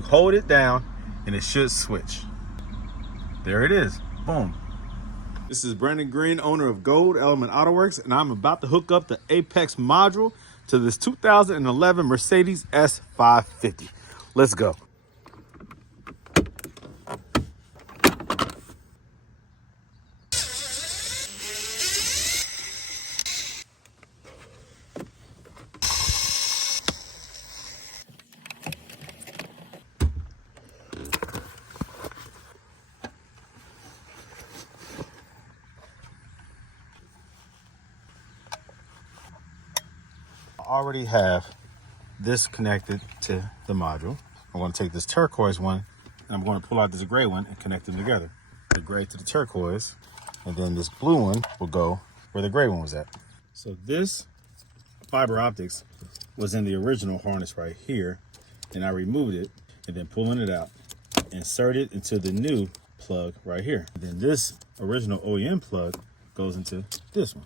You hold it down and it should switch. There it is. Boom. This is Brandon Green, owner of Gold Element Autoworks, and I'm about to hook up the Apex module to this 2011 Mercedes S550. Let's go. I already have this connected to the module. I'm going to take this turquoise one and I'm going to pull out this gray one and connect them together. The gray to the turquoise, and then this blue one will go where the gray one was at. So this fiber optics was in the original harness right here, and I removed it, and then pulling it out, insert it into the new plug right here. And then this original OEM plug goes into this one.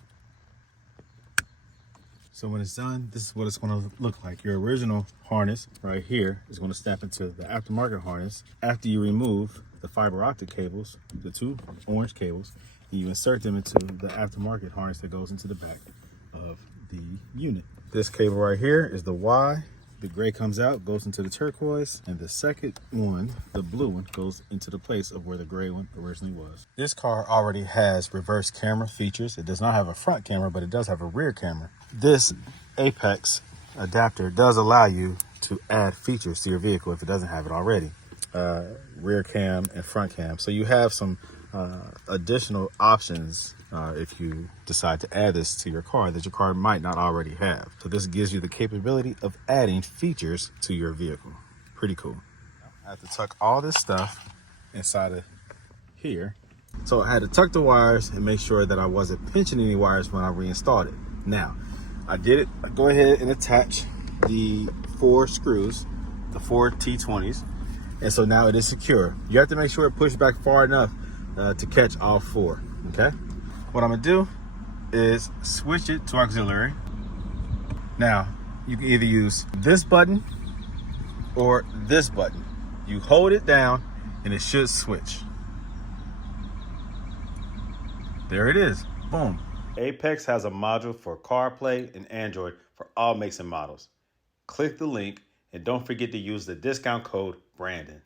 So when it's done, this is what it's going to look like. Your original harness right here is going to snap into the aftermarket harness after you remove the fiber optic cables, the two orange cables, and you insert them into the aftermarket harness that goes into the back of the unit. This cable right here is the Y. The gray comes out, goes into the turquoise, and the second one, the blue one, goes into the place of where the gray one originally was. This car already has reverse camera features. It does not have a front camera, but it does have a rear camera. This Apex adapter does allow you to add features to your vehicle if it doesn't have it already. Rear cam and front cam. So you have some additional options if you decide to add this to your car that your car might not already have. So this gives you the capability of adding features to your vehicle. Pretty cool. I have to tuck all this stuff inside of here. So I had to tuck the wires and make sure that I wasn't pinching any wires when I reinstalled it. Now, I did it. I go ahead and attach the 4 screws, the 4 T20s. And so now it is secure. You have to make sure it pushes back far enough to catch all 4, okay? What I'm gonna do is switch it to auxiliary. Now, you can either use this button or this button. You hold it down and it should switch. There it is, boom. Apex has a module for CarPlay and Android for all makes and models. Click the link and don't forget to use the discount code Brandon.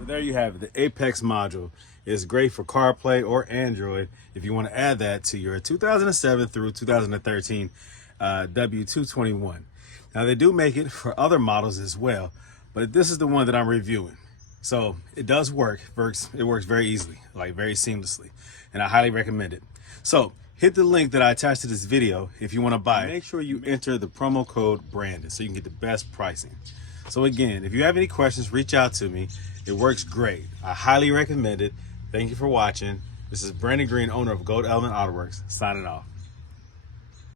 There you have it. The Apex module is great for CarPlay or Android if you want to add that to your 2007 through 2013 W221. Now they do make it for other models as well, but this is the one that I'm reviewing. So it does work. It works very easily, like very seamlessly, and I highly recommend it. So hit the link that I attached to this video if you want to buy it. Make sure you enter the promo code Brandon so you can get the best pricing. So again, if you have any questions, reach out to me. It works great. I highly recommend it. Thank you for watching. This is Brandon Green, owner of Gold Element Autoworks, signing off.